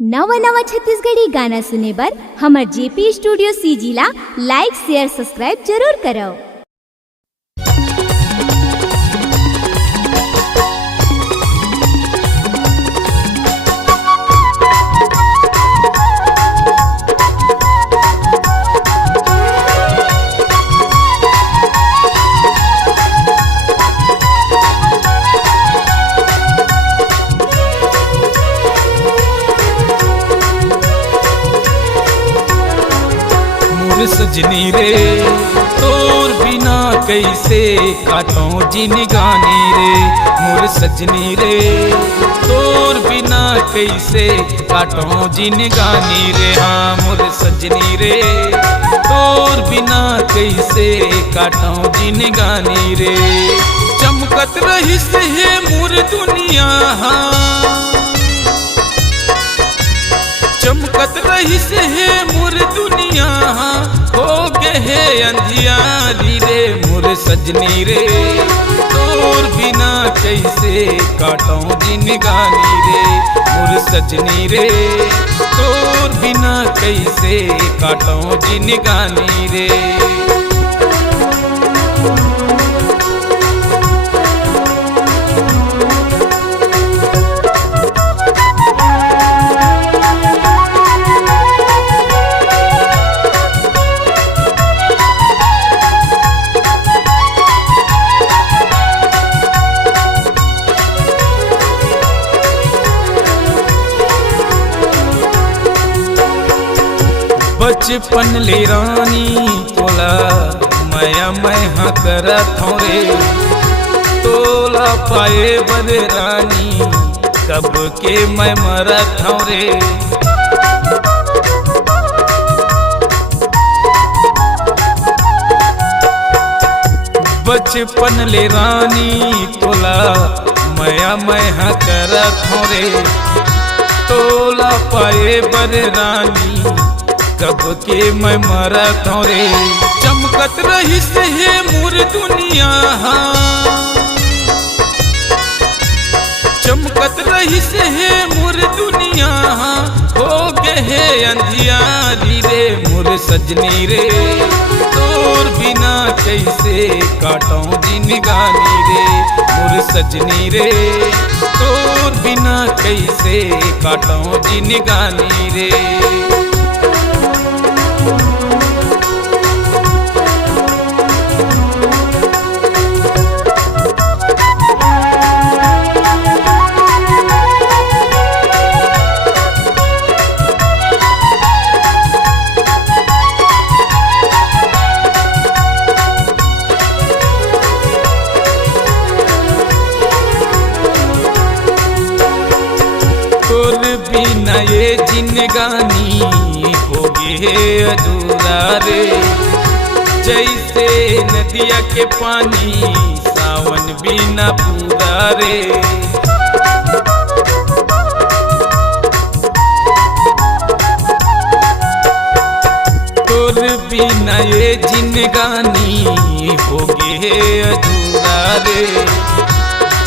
नवा नवा छत्तीसगढ़ी गाना सुने बर हमर जेपी स्टूडियो सीजी ला लाइक शेयर सब्सक्राइब जरूर करो। सजनी रे तोर बिना कैसे काटों जिंदगानी रे, मोर सजनी रे तोर बिना कैसे काटों जिंदगानी रे। हाँ मोर सजनी रे तोर बिना कैसे काटों जिंदगानी रे। चमकत रहिस है मोर दुनिया, चमकत रहिस है मोर दुनिया, हो गए अंधियारी रे। मोर सजनी रे तोर बिना कैसे काटों जिंदगानी रे, मोर सजनी रे तोर बिना कैसे काटों जिंदगानी रे। बचपन ले रानी तोला मैं करत हूँ रे, तोला पाए बर रानी कब के मैं मरत हूँ रे। बचपन ले रानी तोला मैं करत हूँ रे, तोला पाए बर रानी कब के मैं मरत हूँ रे। चमकत रहिस है मोर दुनिया, चमकत रहिस है मोर दुनिया, हो गए अंधियारी रे। मोर सजनी रे तोर बिना कैसे काटों जिंदगानी रे, मोर सजनी रे तोर बिना कैसे काटों जिंदगानी रे। तोर बिना ये जिंदगानी होगी अधूरा रे। जैसे नदिया के पानी सावन बिना पूरा रे। तोर बिना ये जिंदगानी होगी अधूरा रे।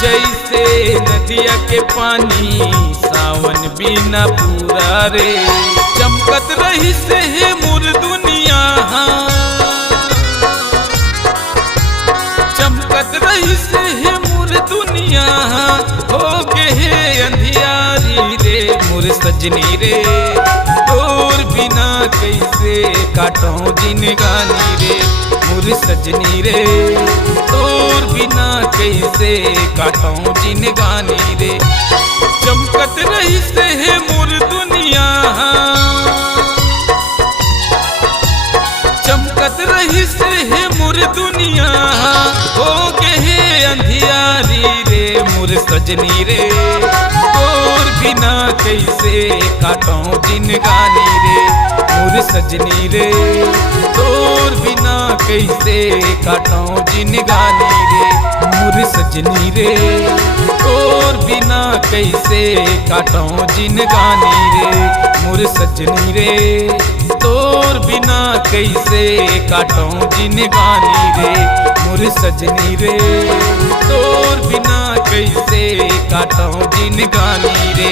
जैसे नदिया के पानी सावन बिना पूरा रे। चमकत रहिस है मोर दुनिया, चमकत रहिस है मोर दुनिया, हो गए अंधियारी रे। मोर सजनी रे तोर बिना कैसे काटों जिंदगानी रे, मोर सजनी रे तोर बिना कैसे काटों जिंदगानी रे। चमकत रहिस है मोर दुनिया, चमकत रहिस है मोर दुनिया, हो गए अंधियारी रे। मोर सजनी रे तोर बिना कैसे काटों जिंदगानी रे, मोर सजनी रे तोर बिना कैसे काटों जिंदगानी रे। मोर सजनी रे तोर बिना कैसे काटों जिंदगानी रे, मोर सजनी रे तोर बिना कैसे काटों जिंदगानी रे। मोर सजनी रे तोर बिना कैसे काटूं जिंदगानी रे।